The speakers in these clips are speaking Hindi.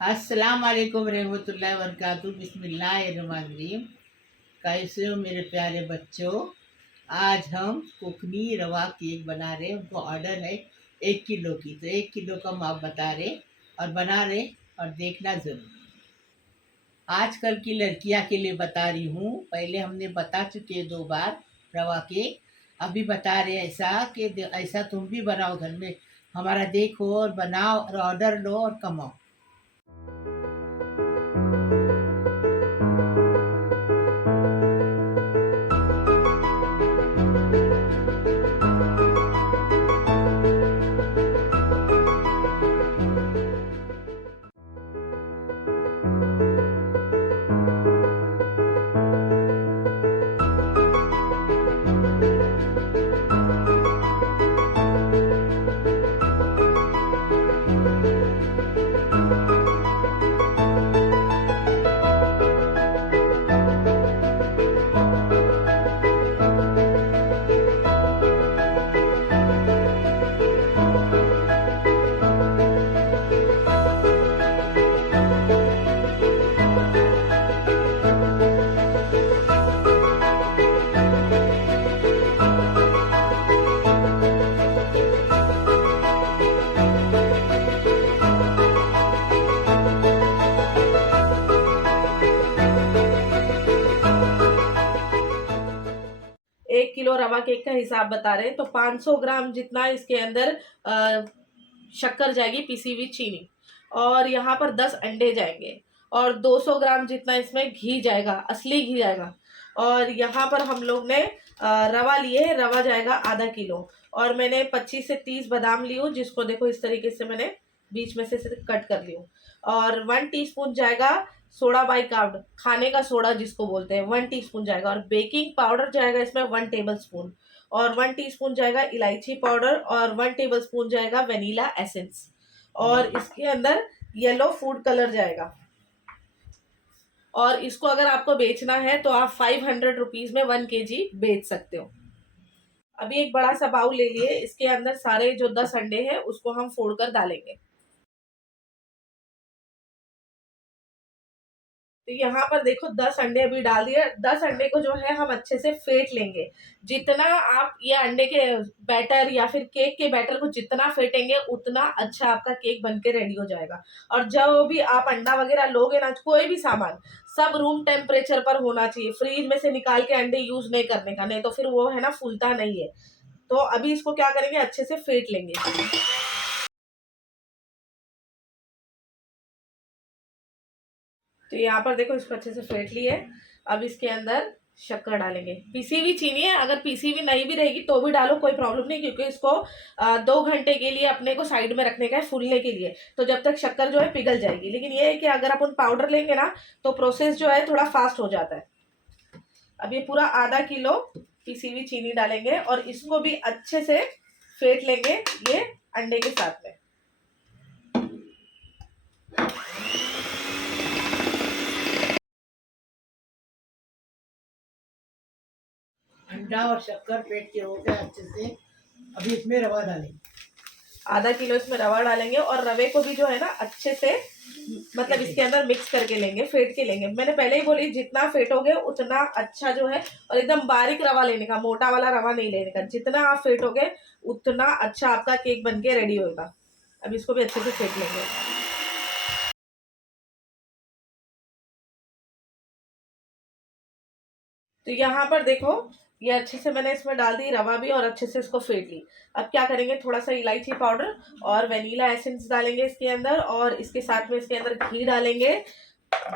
अस्सलाम वालेकुम रहमतुल्लाहि व बरकातहू। बिस्मिल्लाहिर्रहमानिर्रहीम। कैसे हो मेरे प्यारे बच्चों। आज हम कुकनी रवा केक बना रहे हैं। उनको ऑर्डर है 1 किलो की, तो 1 किलो का माप बता रहे और बना रहे और देखना ज़रूर। आजकल की लड़कियां के लिए बता रही हूँ। पहले हमने बता चुके हैं 2 बार रवा केक। अभी बता रहे हैं ऐसा कि ऐसा तुम भी बनाओ घर में, हमारा देखो और बनाओ और ऑर्डर लो और कमाओ। 1 किलो रवा केक का हिसाब बता रहे हैं तो 500 ग्राम जितना इसके अंदर शक्कर जाएगी, पिसी हुई चीनी, और यहाँ पर 10 अंडे जाएंगे, और 200 ग्राम जितना इसमें घी जाएगा, असली घी जाएगा। और यहाँ पर हम लोग ने रवा लिए है, रवा जाएगा आधा किलो, और मैंने 25 से 30 बादाम ली हूँ, जिसको देखो इस तरीके से मैंने बीच में से कट कर ली हूँ। और 1 टीस्पून जाएगा सोडा बाइकार्ब, खाने का सोडा जिसको बोलते हैं, 1 टीस्पून जाएगा। और बेकिंग पाउडर जाएगा इसमें 1 टेबल स्पून, और 1 टीस्पून जाएगा इलायची पाउडर, और 1 टेबल स्पून जाएगा वेनिला एसेंस, और इसके अंदर येलो फूड कलर जाएगा। और इसको अगर आपको बेचना है तो आप 500 रुपीज में 1 kg बेच सकते हो। अभी एक बड़ा सा बाउल ले लिए, इसके अंदर सारे जो 10 अंडे हैं उसको हम फोड़ कर डालेंगे। तो यहाँ पर देखो 10 अंडे अभी डाल दिए। 10 अंडे को जो है हम अच्छे से फेंट लेंगे। जितना आप ये अंडे के बैटर या फिर केक के बैटर को जितना फेंटेंगे उतना अच्छा आपका केक बनके रेडी हो जाएगा। और जब भी आप अंडा वगैरह लोगे ना, कोई भी सामान सब रूम टेम्परेचर पर होना चाहिए। फ्रीज में से निकाल के अंडे यूज नहीं करने का, नहीं तो फिर वो है ना फूलता नहीं है। तो अभी इसको क्या करेंगे, अच्छे से फेंट लेंगे। तो यहाँ पर देखो इसको अच्छे से फेंट लिए। अब इसके अंदर शक्कर डालेंगे। पीसी हुई चीनी है, अगर पीसी हुई नहीं भी रहेगी तो भी डालो, कोई प्रॉब्लम नहीं, क्योंकि इसको 2 घंटे के लिए अपने को साइड में रखने का है, फूलने के लिए। तो जब तक शक्कर जो है पिघल जाएगी। लेकिन ये है कि अगर अपन पाउडर लेंगे ना तो प्रोसेस जो है थोड़ा फास्ट हो जाता है। अब ये पूरा आधा किलो पीसी हुई चीनी डालेंगे और इसको भी अच्छे से फेंट लेंगे ये अंडे के साथ में। अंडा और शक्कर फेंट के हो गया अच्छे से। अभी इसमें रवा डालेंगे, आधा किलो इसमें रवा डालेंगे, और रवे को भी जो है ना अच्छे से मतलब इसके अंदर मिक्स करके लेंगे, फेंट के लेंगे। मैंने पहले ही बोली जितना फेंटोगे उतना अच्छा जो है। और एकदम बारीक रवा लेने का, मोटा वाला रवा नहीं लेने का। जितना आप फेंटोगे उतना अच्छा आपका केक बनके रेडी होगा। अब इसको भी अच्छे से फेंट लेंगे। तो यहाँ पर देखो ये अच्छे से मैंने इसमें डाल दी रवा भी, और अच्छे से इसको फेंट ली। अब क्या करेंगे, थोड़ा सा इलायची पाउडर और वेनिला एसेंस डालेंगे इसके अंदर, और इसके साथ में इसके अंदर घी डालेंगे।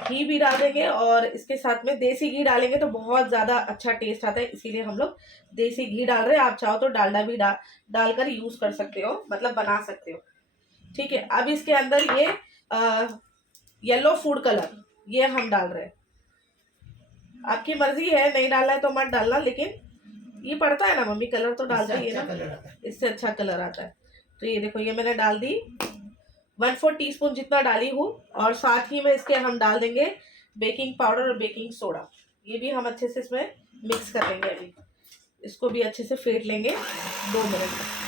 घी भी डाल देंगे, और इसके साथ में देसी घी डालेंगे तो बहुत ज़्यादा अच्छा टेस्ट आता है, इसीलिए हम लोग देसी घी डाल रहे हैं। आप चाहो तो डालडा भी डालकर यूज़ कर सकते हो, मतलब बना सकते हो। ठीक है। अब इसके अंदर ये येलो फूड कलर ये हम डाल रहे हैं। आपकी मर्जी है, नहीं डालना है तो मत डालना, लेकिन ये पड़ता है ना मम्मी, कलर तो डालता ही है ना, इससे अच्छा कलर आता है। तो ये देखो ये मैंने डाल दी, 1/4 टीस्पून जितना डाली हूँ। और साथ ही में इसके हम डाल देंगे बेकिंग पाउडर और बेकिंग सोडा। ये भी हम अच्छे से इसमें मिक्स कर लेंगे। अभी इसको भी अच्छे से फेंट लेंगे 2 मिनट।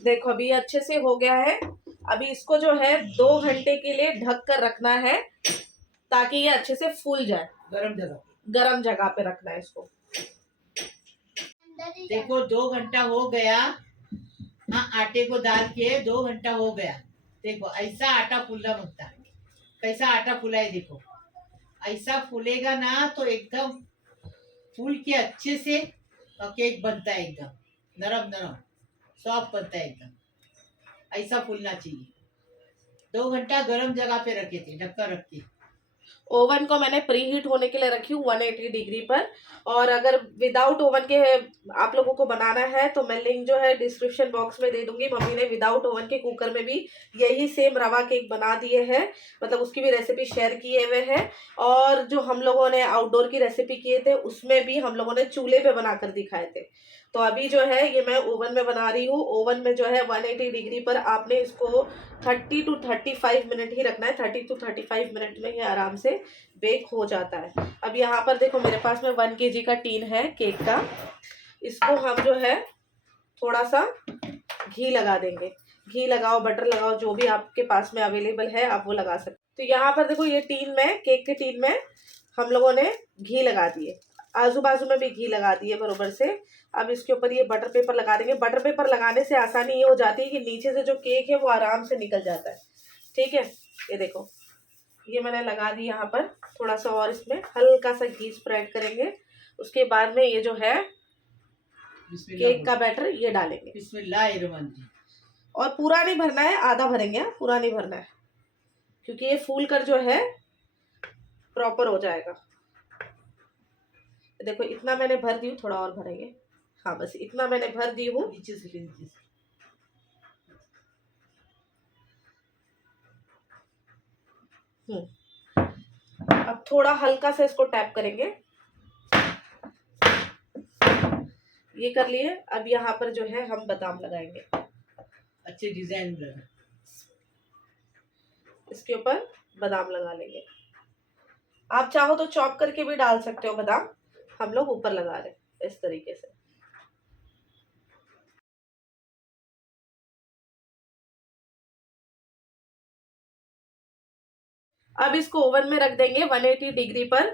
देखो अभी अच्छे से हो गया है। अभी इसको जो है 2 घंटे के लिए ढक कर रखना है ताकि ये अच्छे से फूल जाए। गरम जगह पे रखना है इसको। देखो 2 घंटा हो गया। हाँ, आटे को डाल के 2 घंटा हो गया। देखो ऐसा आटा फूलना बनता है। कैसा आटा फूला है देखो। ऐसा फूलेगा ना तो एकदम फूल के अच्छे से केक बनता है, एकदम नरम नरम सॉफ्ट बनता है एकदम। ऐसा फूलना चाहिए। 2 घंटा गर्म जगह पे रखे थे, ढक्कन रख के। ओवन को मैंने प्री हीट होने के लिए रखी हूँ 180 डिग्री पर। और अगर विदाउट ओवन के आप लोगों को बनाना है तो मैं लिंक जो है डिस्क्रिप्शन बॉक्स में दे दूंगी। मम्मी ने विदाउट ओवन के कुकर में भी यही सेम रवा केक बना दिए हैं, मतलब उसकी भी रेसिपी शेयर किए हुए हैं। और जो हम लोगों ने आउटडोर की रेसिपी किए थे उसमें भी हम लोगों ने चूल्हे पे बनाकर दिखाए थे। तो अभी जो है ये मैं ओवन में बना रही हूँ। ओवन में जो है 180 डिग्री पर आपने इसको 30 to 35 मिनट ही रखना है। 30 to 35 मिनट में ये आराम से बेक हो जाता है। अब यहाँ पर देखो मेरे पास में 1 kg का टीन है केक का। इसको हम जो है थोड़ा सा घी लगा देंगे। घी लगाओ, बटर लगाओ, जो भी आपके पास में अवेलेबल है आप वो लगा सकते। तो यहाँ पर देखो ये टीन में, केक के टीन में हम लोगों ने घी लगा दिए। आजू बाजू में भी घी लगा दिए बरोबर से। अब इसके ऊपर ये बटर पेपर लगा देंगे। बटर पेपर लगाने से आसानी ये हो जाती है कि नीचे से जो केक है वो आराम से निकल जाता है। ठीक है, ये देखो ये मैंने लगा दी यहाँ पर। थोड़ा सा और इसमें हल्का सा घी स्प्रेड करेंगे। उसके बाद में ये जो है केक का बैटर ये डालेंगे। बिस्मिल्लाहिर्रहमानिर्रहीम। और पूरा नहीं भरना है, आधा भरेंगे, पूरा नहीं भरना है, क्योंकि ये फूल कर जो है प्रॉपर हो जाएगा। देखो इतना मैंने भर दी हूँ, थोड़ा और भरेंगे। हाँ बस इतना मैंने भर दी हूँ। नीचे से अब थोड़ा हल्का से इसको टैप करेंगे। ये कर लिए। अब यहाँ पर जो है हम बादाम लगाएंगे, अच्छे डिजाइन लगा। इसके ऊपर बादाम लगा लेंगे। आप चाहो तो चॉप करके भी डाल सकते हो बादाम, हम लोग ऊपर लगा रहे हैं इस तरीके से। अब इसको ओवन में रख देंगे 180 डिग्री पर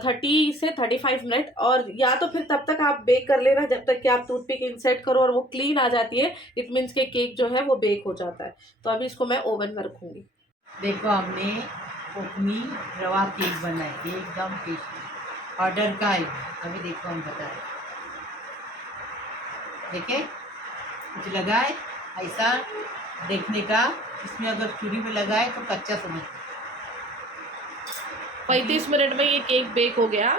30 से 35 मिनट। और या तो फिर तब तक आप बेक कर लेना जब तक कि आप टूथपिक इंसर्ट करो और वो क्लीन आ जाती है। इट मीन्स के केक जो है वो बेक हो जाता है। तो अभी इसको मैं ओवन में रखूंगी। देखो हमने कोकनी रवा केक बनाए, एकदम टेस्टी ऑर्डर का है। अभी देखो हम बता रहे, देखे कुछ लगाए ऐसा देखने का। इसमें अगर चूड़ी में लगाए तो कच्चा समझ। 35 मिनट में ये केक बेक हो गया।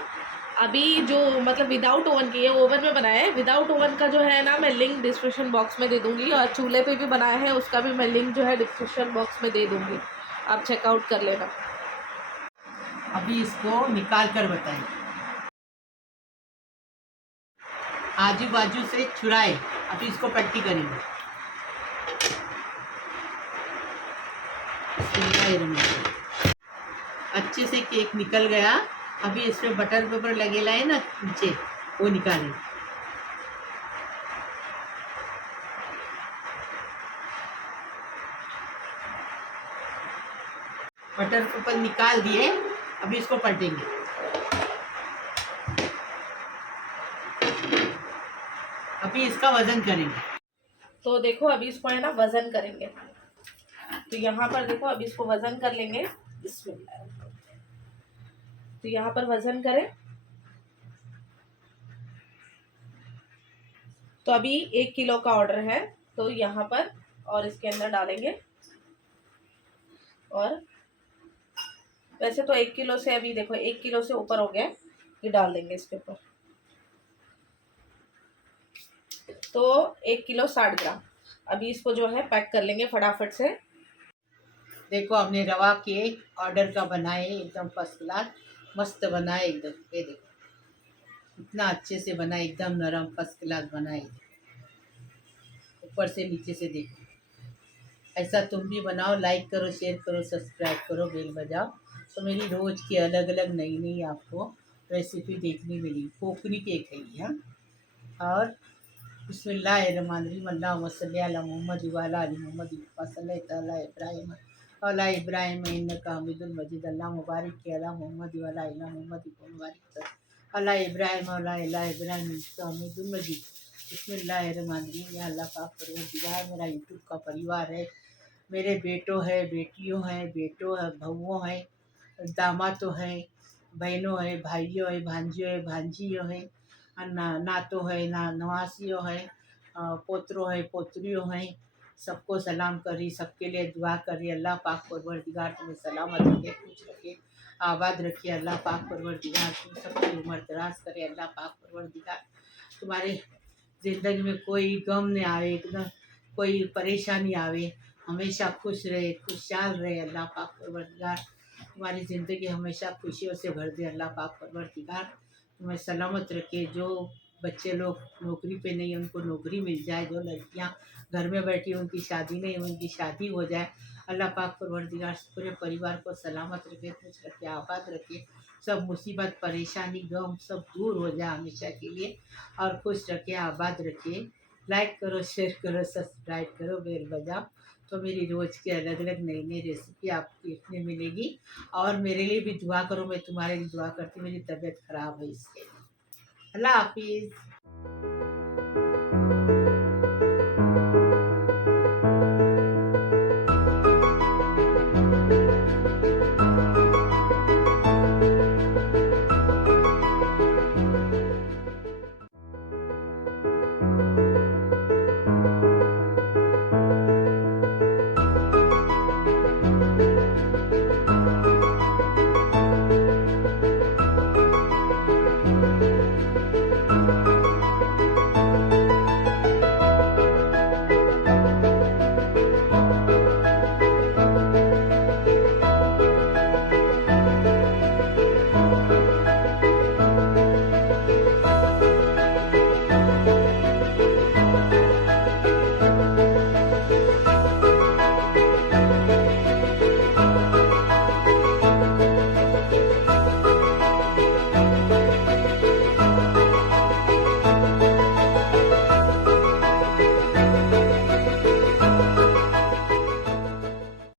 अभी जो मतलब विदाउट ओवन की, ये ओवन में बनाया है। विदाउट ओवन का जो है ना मैं लिंक डिस्क्रिप्शन बॉक्स में दे दूंगी। और चूल्हे पे भी बनाया है उसका भी मैं लिंक जो है डिस्क्रिप्शन बॉक्स में दे दूंगी, आप चेकआउट कर लेना। अभी इसको निकाल कर बताएं। आजू बाजू से छुड़ाए। अभी इसको पट्टी करेंगे। अच्छे से केक निकल गया। अभी इसमें बटर पेपर लगेला है ना नीचे, वो निकालें। बटर पेपर निकाल दिए। अभी इसको पलटेंगे। अभी इसका वजन करेंगे। तो देखो अभी इसको है ना वजन करेंगे। तो यहाँ पर देखो अभी इसको वजन कर लेंगे। तो यहाँ पर वजन करें। तो अभी 1 किलो का ऑर्डर है, तो यहाँ पर और इसके अंदर डालेंगे। और वैसे तो 1 किलो से, अभी देखो 1 किलो से ऊपर हो गया, ये डाल देंगे इसके ऊपर। तो 1 किलो 60 ग्राम। अभी इसको जो है पैक कर लेंगे फटाफट से। देखो हमने रवा केक ऑर्डर का बनाए, एकदम फर्स्ट क्लास मस्त बनाए एकदम। ये देखो इतना अच्छे से बना, एकदम नरम फर्स्ट क्लास बनाए। ऊपर से नीचे से देखो। ऐसा तुम भी बनाओ। लाइक करो, शेयर करो, सब्सक्राइब करो, बेल बजाओ, तो मेरी रोज़ की अलग अलग नई नई आपको रेसिपी देखने मिली। कोकनी केक है ये। और बिस्मिल्लाहिर्रहमानिर्रहीम अल्लाहुम्मा सल्लि अला मुहम्मद व अला आलि मुहम्मद कमा सल्लैता अला इब्राहीम व अला इब्राहीम इन्नका हमीदुल मजीद अल्लाहुम्मा बारिक अला मुहम्मद व अला आलि मुहम्मद कमा बारकता अला इब्राहीम व अला आलि इब्राहीम इन्नका हमीदुल मजीद। बिस्मिल्लाहिर्रहमानिर्रहीम। या अल्लाह पाक परवरदिगार, मेरा यूट्यूब का परिवार है, मेरे बेटों है, बेटियों हैं, बेटों है, बहुओं हैं, दामादों हैं, बहनों है, भाइयों है, भांजियों है, भांजियों हैं, नातों है, नवासियों है, पोतरों है, पोतरियों हैं, सबको सलाम करी, सबके लिए दुआ करी। अल्लाह पाक परवरदिगार तुम्हें सलामत रखे, खुश रखे, आबाद रखे। अल्लाह पाक परवरदिगार तुम सबकी उम्र दराज करे। अल्लाह पाक परवरदिगार तुम्हारे ज़िंदगी में कोई गम न आवे, एकदम कोई परेशानी आवे, हमेशा खुश रहे, खुशहाल रहे। अल्लाह पाक परवरदिगार तुम्हारी ज़िंदगी हमेशा खुशियों से भर दे। अल्लाह पाक परवरदिगार तुम्हें सलामत रखे। जो बच्चे लोग नौकरी पे नहीं, उनको नौकरी मिल जाए। जो लड़कियां घर में बैठी उनकी शादी नहीं, उनकी शादी हो जाए। अल्लाह पाक परवरदिगार पूरे परिवार को सलामत रखे, खुश रखे, आबाद रखे। सब मुसीबत, परेशानी, गम सब दूर हो जाए हमेशा के लिए, और खुश रखे, आबाद रखे। लाइक करो, शेयर करो, सब्सक्राइब करो, बेल बजाओ, तो मेरी रोज़ की अलग अलग नई नई रेसिपी आपको देखने मिलेगी। और मेरे लिए भी दुआ करो, मैं तुम्हारे लिए दुआ करती हूँ, मेरी तबीयत ख़राब है इसके लिए। अल्लाह हाफिज़।